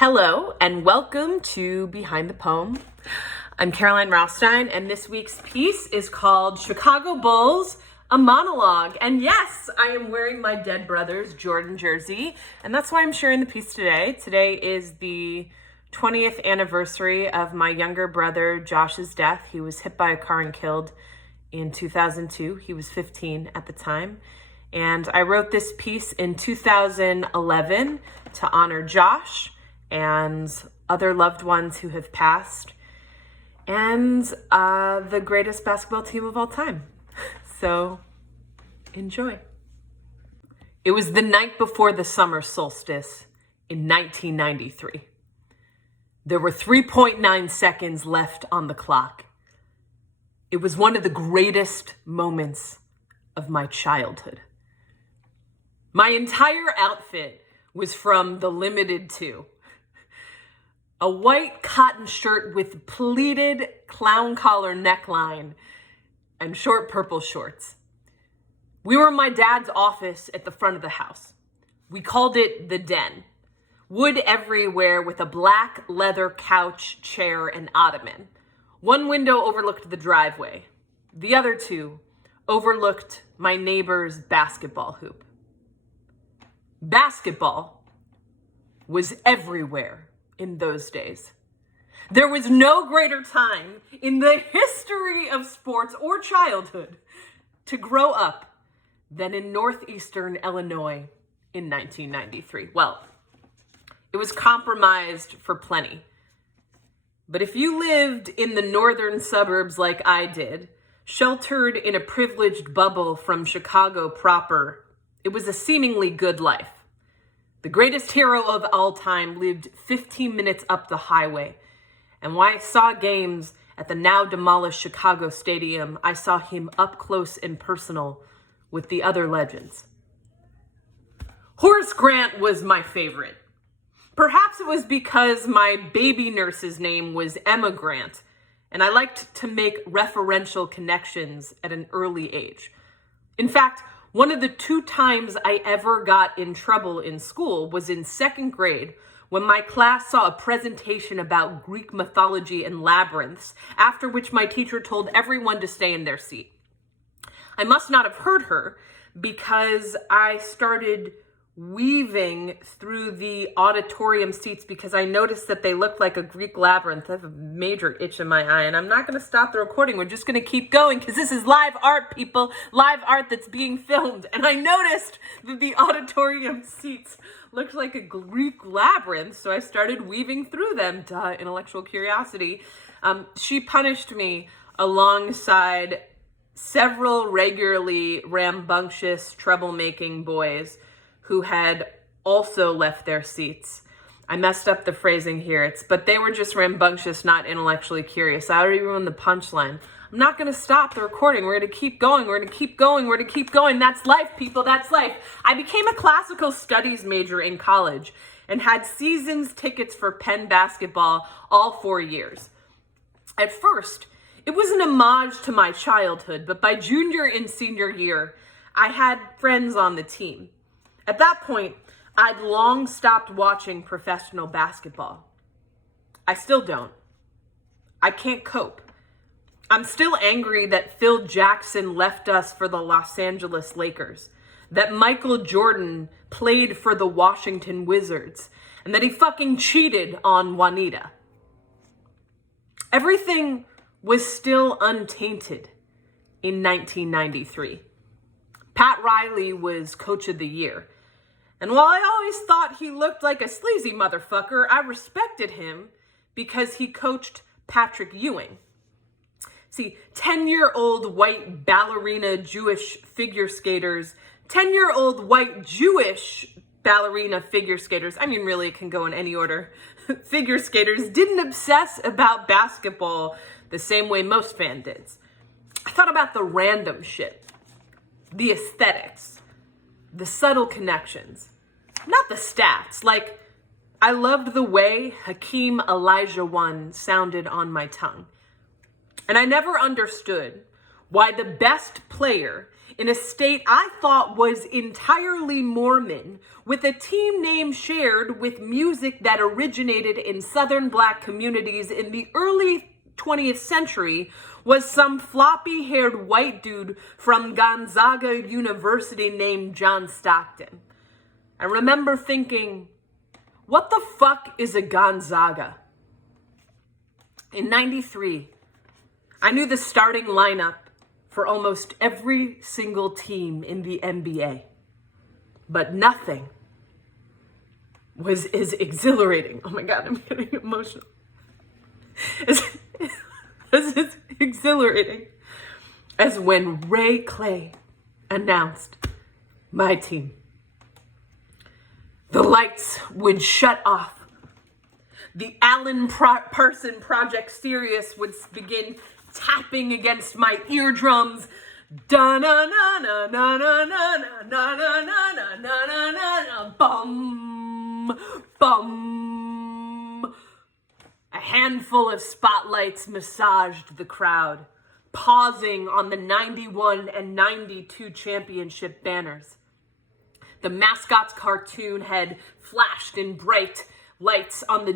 Hello and welcome to Behind the Poem. I'm Caroline Rothstein and this week's piece is called Chicago Bulls, a Monologue. And yes, I am wearing my dead brother's Jordan jersey and that's why I'm sharing the piece today. Today is the 20th anniversary of my younger brother Josh's death. He was hit by a car and killed in 2002. He was 15 at the time. And I wrote this piece in 2011 to honor Josh and other loved ones who have passed, and the greatest basketball team of all time. So, enjoy. It was the night before the summer solstice in 1993. There were 3.9 seconds left on the clock. It was one of the greatest moments of my childhood. My entire outfit was from the Limited 2. A white cotton shirt with pleated clown collar neckline and short purple shorts. We were in my dad's office at the front of the house. We called it the den. Wood everywhere with a black leather couch, chair, and ottoman. One window overlooked the driveway. The other two overlooked my neighbor's basketball hoop. Basketball was everywhere in those days. There was no greater time in the history of sports or childhood to grow up than in northeastern Illinois in 1993. Well, it was compromised for plenty. But if you lived in the northern suburbs like I did, sheltered in a privileged bubble from Chicago proper, it was a seemingly good life. The greatest hero of all time lived 15 minutes up the highway. And when I saw games at the now demolished Chicago Stadium, I saw him up close and personal with the other legends. Horace Grant was my favorite. Perhaps it was because my baby nurse's name was Emma Grant, and I liked to make referential connections at an early age. In fact, one of the 2 times I ever got in trouble in school was in 2nd grade when my class saw a presentation about Greek mythology and labyrinths, after which my teacher told everyone to stay in their seat. I must not have heard her because I started weaving through the auditorium seats because I noticed that they looked like a Greek labyrinth. I have a major itch in my eye and I'm not going to stop the recording. We're just going to keep going because this is live art, people. Live art that's being filmed. And I noticed that the auditorium seats looked like a Greek labyrinth, so I started weaving through them. Duh, intellectual curiosity. She punished me alongside several regularly rambunctious, troublemaking boys who had also left their seats. I messed up the phrasing here, but they were just rambunctious, not intellectually curious. I already ruined the punchline. I'm not gonna stop the recording. We're gonna keep going, we're gonna keep going, we're gonna keep going. That's life, people, that's life. I became a classical studies major in college and had seasons tickets for Penn basketball all 4 years. At first, it was an homage to my childhood, but by junior and senior year, I had friends on the team. At that point, I'd long stopped watching professional basketball. I still don't. I can't cope. I'm still angry that Phil Jackson left us for the Los Angeles Lakers, that Michael Jordan played for the Washington Wizards, and that he fucking cheated on Juanita. Everything was still untainted in 1993. Pat Riley was Coach of the Year. And while I always thought he looked like a sleazy motherfucker, I respected him because he coached Patrick Ewing. See, 10-year-old white ballerina Jewish figure skaters, 10-year-old white Jewish ballerina figure skaters, I mean, really, it can go in any order, figure skaters didn't obsess about basketball the same way most fans did. I thought about the random shit, the aesthetics, the subtle connections, not the stats. Like, I loved the way Hakeem Olajuwon sounded on my tongue. And I never understood why the best player in a state I thought was entirely Mormon, with a team name shared with music that originated in Southern Black communities in the early 20th century, was some floppy-haired white dude from Gonzaga University named John Stockton. I remember thinking, what the fuck is a Gonzaga? In '93, I knew the starting lineup for almost every single team in the NBA, but nothing was as exhilarating. Oh my God, I'm getting emotional. As exhilarating as when Ray Clay announced my team. The lights would shut off. The Alan Parsons Project Sirius would begin tapping against my eardrums. Da na na na na na na na na na na na na na, bum bum. A handful of spotlights massaged the crowd, pausing on the 91 and 92 championship banners. The mascot's cartoon head flashed in bright red lights on the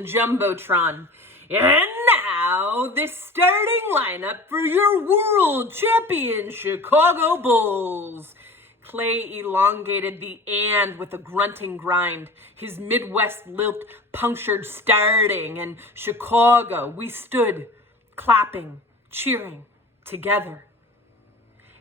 Jumbotron. And now, this starting lineup for your world champion Chicago Bulls. Clay elongated the "and" with a grunting grind. His Midwest lilt punctured starting, and Chicago, we stood, clapping, cheering, together.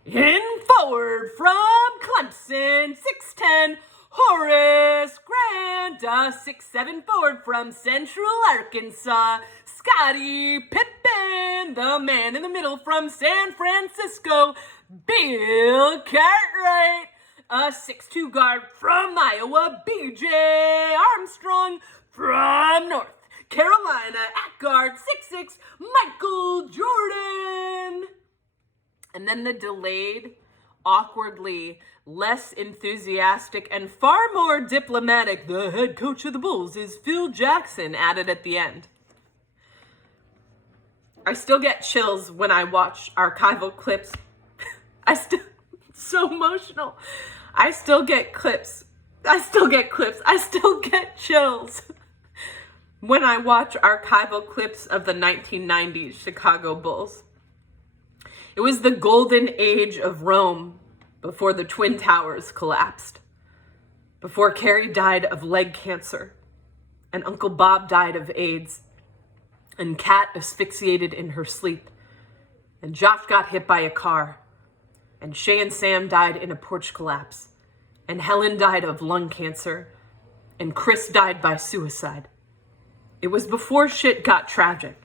In forward from Clemson, 6'10", Horace Grant. 6'7" forward from Central Arkansas, Scottie Pippen. The man in the middle from San Francisco, Bill Cartwright. A 6'2" guard from Iowa, B.J. Armstrong. From North Carolina, at guard, 6'6", Michael Jordan. And then the delayed, awkwardly less enthusiastic and far more diplomatic, the head coach of the Bulls is Phil Jackson, added at the end. I still get chills when I watch archival clips. So emotional. I still get chills when I watch archival clips of the 1990s Chicago Bulls. It was the golden age of Rome before the Twin Towers collapsed, before Carrie died of leg cancer, and Uncle Bob died of AIDS, and Kat asphyxiated in her sleep, and Josh got hit by a car, and Shay and Sam died in a porch collapse, and Helen died of lung cancer, and Chris died by suicide. It was before shit got tragic.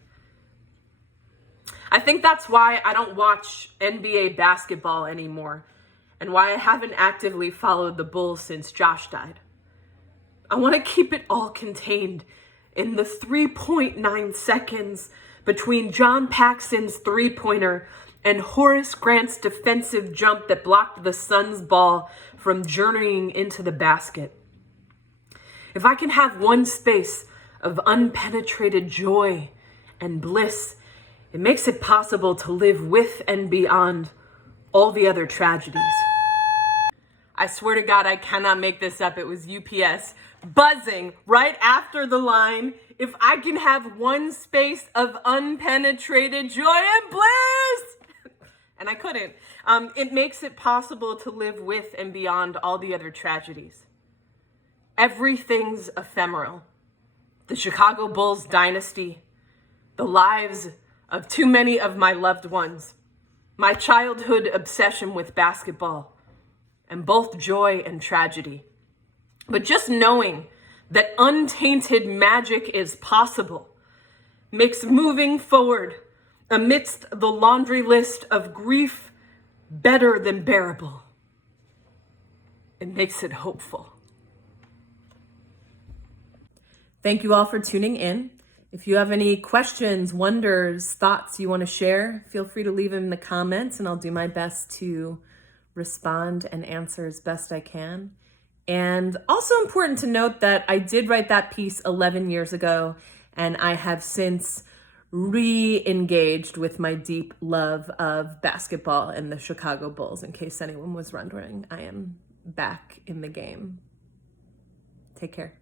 I think that's why I don't watch NBA basketball anymore, and why I haven't actively followed the Bulls since Josh died. I want to keep it all contained in the 3.9 seconds between John Paxson's three-pointer and Horace Grant's defensive jump that blocked the Suns' ball from journeying into the basket. If I can have one space of unpenetrated joy and bliss, it makes it possible to live with and beyond all the other tragedies. I swear to God, I cannot make this up. It was UPS buzzing right after the line. If I can have one space of unpenetrated joy and bliss. And I couldn't. It makes it possible to live with and beyond all the other tragedies. Everything's ephemeral. The Chicago Bulls dynasty, the lives of too many of my loved ones, my childhood obsession with basketball, and both joy and tragedy. But just knowing that untainted magic is possible makes moving forward amidst the laundry list of grief better than bearable. It makes it hopeful. Thank you all for tuning in. If you have any questions, wonders, thoughts you want to share, feel free to leave them in the comments, and I'll do my best to respond and answer as best I can. And also important to note that I did write that piece 11 years ago, and I have since re-engaged with my deep love of basketball and the Chicago Bulls. In case anyone was wondering, I am back in the game. Take care.